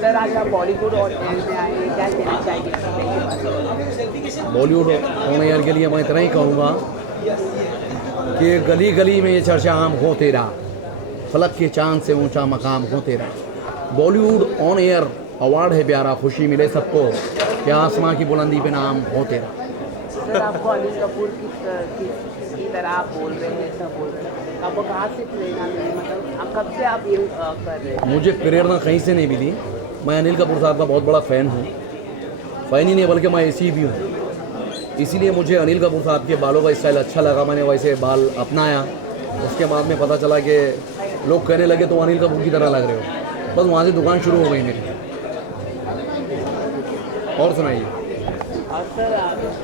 Sir आज आप बॉलीवुड और एयर में आए हैं, क्या कहना चाहेंगे इस फिल्म के बारे में? बॉलीवुड ऑन एयर के लिए मैं इतना ही कहूँगा कि गली गली में ये चर्चा आम हो तेरा, फलक के चांद से ऊंचा मकाम हो तेरा। बॉलीवुड ऑन एयर अवार्ड है प्यारा, खुशी मिले सबको कि आसमां की बुलंदी पे नाम हो तेरा। सर आपको अनिल कपूर की तरह आप बोल रहे हैं, ऐसा बोल रहे हैं, आपको कहाँ से प्रेरणा मिली? मतलब आप कब से आप ये कर रहे हैं? मुझे प्रेरणा कहीं से नहीं मिली। मैं अनिल कपूर साहब का बहुत बड़ा फ़ैन हूँ, फ़ैन ही नहीं बल्कि मैं ऐसी भी हूँ। इसीलिए मुझे अनिल कपूर साहब के बालों का स्टाइल अच्छा लगा, मैंने वैसे बाल अपनाया। उसके बाद में पता चला कि लोग कहने लगे तो अनिल कपूर की तरह लग रहे हो, बस वहाँ से दुकान शुरू हो गई मेरी। और सुनाइए। और सर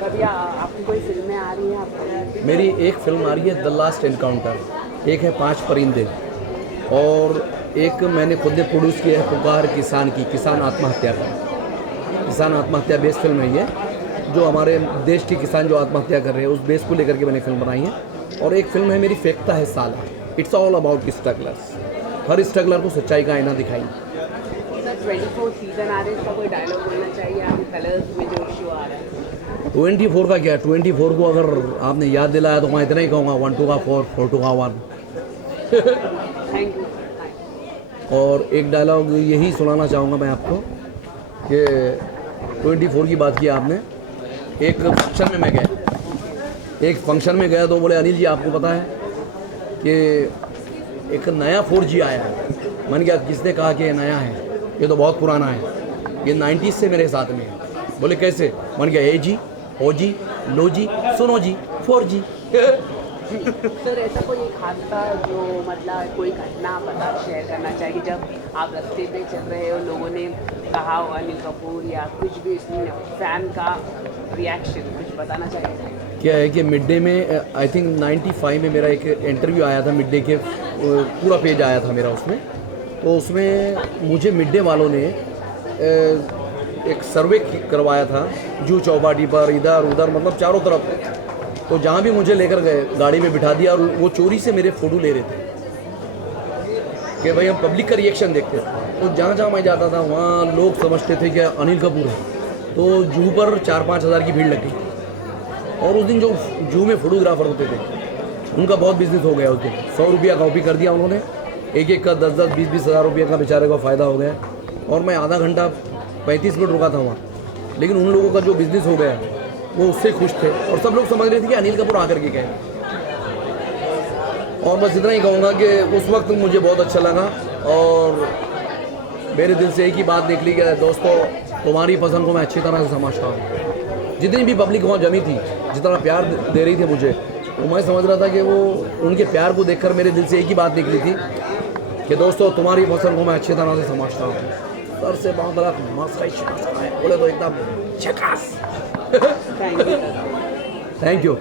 कभी आपकी कोई फिल्में आ रही हैं आपको? मेरी एक फिल्म आ रही है द लास्ट एनकाउंटर, एक है पांच परिंदे, और एक मैंने खुद ने प्रोड्यूस किया है पुकार किसान की, किसान आत्महत्या पर। किसान आत्महत्या बेस्ड फिल्म है ये, जो हमारे देश के किसान जो आत्महत्या कर रहे हैं उस बेस को लेकर के मैंने फिल्म बनाई है। और एक फिल्म है मेरी फेंकता है साला, it's all about strugglers, her struggler को सच्चाई का आईना दिखाई। 24 सीजन आ रहे हैं, इसका कोई डायलॉग बोलना चाहिए आपके कलर्स में जो इशू आ रहा है? 24 का क्या, 24 को अगर आपने याद दिलाया तो मैं इतना ही कहूँगा 1 2 का 4 4 2 का 1। Thank you. और एक डायलॉग यही सुनाना चाहूँगा मैं आपको कि 24 की बात की आपने। एक फंक्शन में मैं गया, तो बोले अनिल जी आपको पता है कि एक नया 4G आया है। मैंने कहा किसने कहा कि ये नया है, ये तो बहुत पुराना है, ये 90s से मेरे साथ में है। बोले कैसे? मैंने कहा ए जी, ओ जी, लो जी, सुनो जी, 4G। सर ऐसा कोई एक हादसा जो मतलब कोई घटना पता शेयर करना चाहिए जब आप रास्ते पे चल रहे हो, लोगों ने कहा हो अनिल कपूर या कुछ भी, फैन का रिएक्शन कुछ बताना चाहिए? क्या है कि मिड डे में आई थिंक 95 में मेरा एक इंटरव्यू आया था, मिड डे के पूरा पेज आया था मेरा उसमें। तो उसमें मुझे मिड डे वालों ने एक सर्वे करवाया था जू चौपाटी पर, इधर उधर, मतलब चारों तरफ। तो जहाँ भी मुझे लेकर गए गाड़ी में बिठा दिया, और वो चोरी से मेरे फ़ोटो ले रहे थे कि भाई हम पब्लिक का रिएक्शन देखते थे। तो जहाँ जहाँ मैं जाता था वहाँ लोग समझते थे कि अनिल कपूर है, तो जू पर 4-5 हज़ार की भीड़ लग गई। और उस दिन जो जू में फोटोग्राफर होते थे उनका बहुत बिजनेस हो गया। उस दिन 100 रुपया कॉपी कर दिया उन्होंने, एक का 10-10 20-20 हज़ार रुपये का बेचारे का फ़ायदा हो गया। और मैं आधा घंटा 35 मिनट रुका था वहाँ, लेकिन उन लोगों का जो बिज़नेस हो गया वो उससे खुश थे, और सब लोग समझ रहे थे कि अनिल कपूर आकर के गए। और बस इतना ही कहूँगा कि उस वक्त मुझे बहुत अच्छा लगा, और मेरे दिल से एक ही बात निकली कि दोस्तों तुम्हारी पसंद को मैं अच्छी तरह से समझता हूँ। जितनी भी पब्लिक वहाँ जमी थी, जितना प्यार दे रही थी मुझे, तो मैं समझ रहा था कि वो उनके प्यार को देखकर मेरे दिल से एक ही बात निकली थी कि दोस्तों तुम्हारी पसंद को मैं अच्छी तरह से समझता हूँ। सर से बहुत बड़ा मस्त है, बोले तो एकदम झकास। Thank you. Thank you.